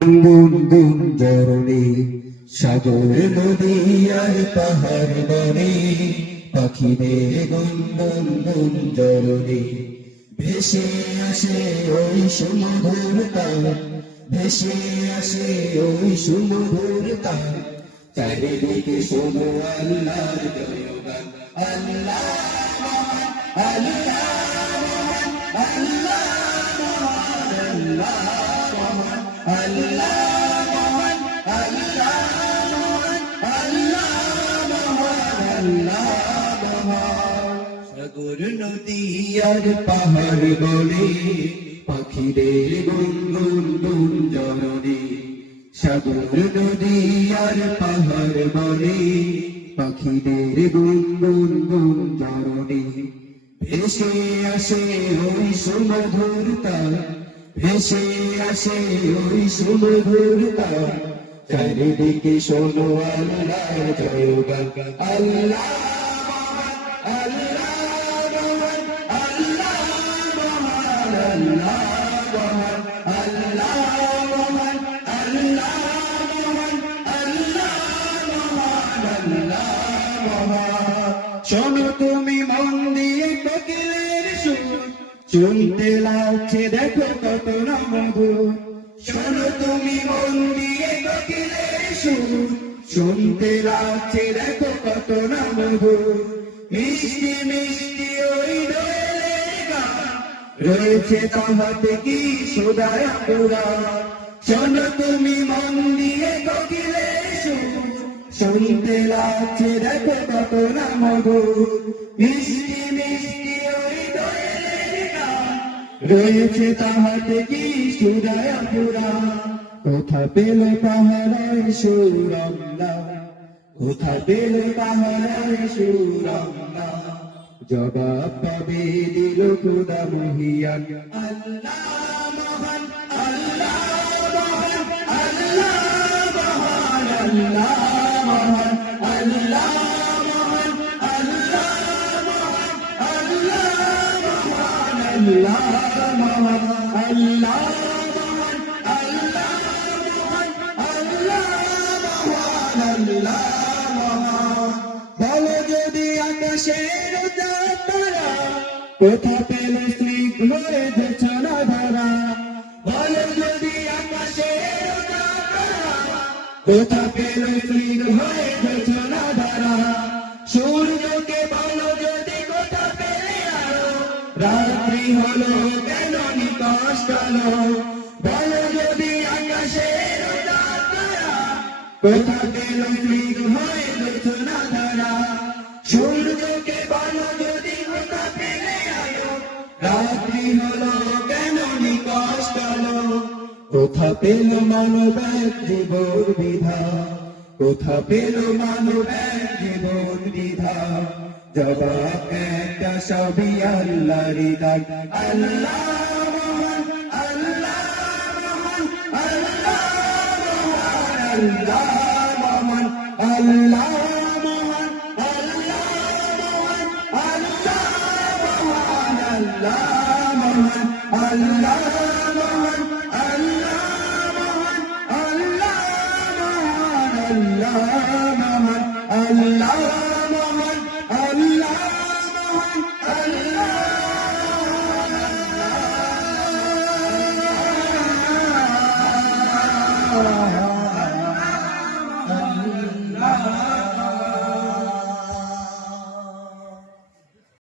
বুন বুন জরনে সাগর নদী আর পাহাড় বনে পাখিদের গুন গুন গুন জরনে ভেসে আসে ওই সুমধুর তান, ভেসে আসে ওই সুমধুর তান। চারিদিকে শোনো আল্লাহর জয়গান, আল্লাহ মহান, আল্লাহ মহান, আল্লাহ মহান, আল্লাহ মহান, আল্লাহ মহান, আল্লাহ মহান, আল্লাহ মহান। সাগর নদী আর পাহাড় বনে পাখিদের গুন গুন গুন জরনে, সাগর নদী আর পাহাড় বনে পাখিদের গুন গুন গুন জরনে ভেসে আসে ওই সুমধুর তান, ভেসে আসে ওই সুমধুর তান। চারিদিকে শোনো আল্লাহর জয়গান, আল্লাহ মহান, আল্লাহ মহান, আল্লাহ মহান, আল্লাহ মহান, আল্লাহ মহান, আল্লাহ মহান, আল্লাহ মহান, আল্লাহ মহান। শোনো তুমি মন দিয়ে কোকিলের সুর, শুনতে লাগছে দেখো কত না মধুর। শোনো তুমি মন দিয়ে কোকিলের সুর, শুনতে লাগছে দেখো কত না মধুর। মিষ্টি মিষ্টি ওই দোয়েলের গান, রয়েছে তাহাতে কি সুধায় পুরা। শোনো তুমি মন দিয়ে কোকিলের সুর, শুনতে লাগছে দেখো কত না মধুর। মিষ্টি মিষ্টি ওই দোয়েলের গান, রয়েছে তাহাতে কি সুধায় পুরা। কোথা পেল পাহাড়ের সুর আল্লাহ, কোথা পেল পাহাড়ের সুর আল্লাহ। জবাব পাবে দিল খোদা মহিয়ান, আল্লাহ মহান, আল্লাহ মহান, আল্লাহ মহান, আল্লাহ মহান, আল্লাহ মহান, আল্লাহ মহান, আল্লাহ মহান, আল্লাহ মহান, আল্লাহ মহান, আল্লাহ মহান, আল্লাহ মহান, আল্লাহ মহান। বলো যদি আকাশের তারা কোথা পেল স্নিগ্ধ ঝরনা ধারা। বলো যদি আকাশের তারা কোথা পেল স্নিগ্ধ ঝরনা ধারা। সূর্যকে বলো যদি কোথা পেলে আলো, রাত্রি হলো কেন নিকশ কালো। বলো যদি আকাশের তারা কোথা পেল স্নিগ্ধ ঝরনা ধারা। সূর্যকে বলো যদি কোথা পেলে আলো, রাত্রি হলো কেন নিকশ কালো। কোথা পেল মানব এক জীবন বিধা, কোথা পেল মানব এক জীবন বিধা। জবাব একটা সবই আল্লাহর দান, আল্লাহ মহান, আল্লাহ মহান, আল্লাহ মহান, আল্লাহ মহান, আল্লাহ মহান, আল্লাহ মহান, আল্লাহ মহান, আল্লাহ মহান, আল্লাহ মহান, আল্লাহ মহান, আল্লাহ মহান, আল্লাহ মহান, আল্লাহ মহান, আল্লাহ মহান, আল্লাহ।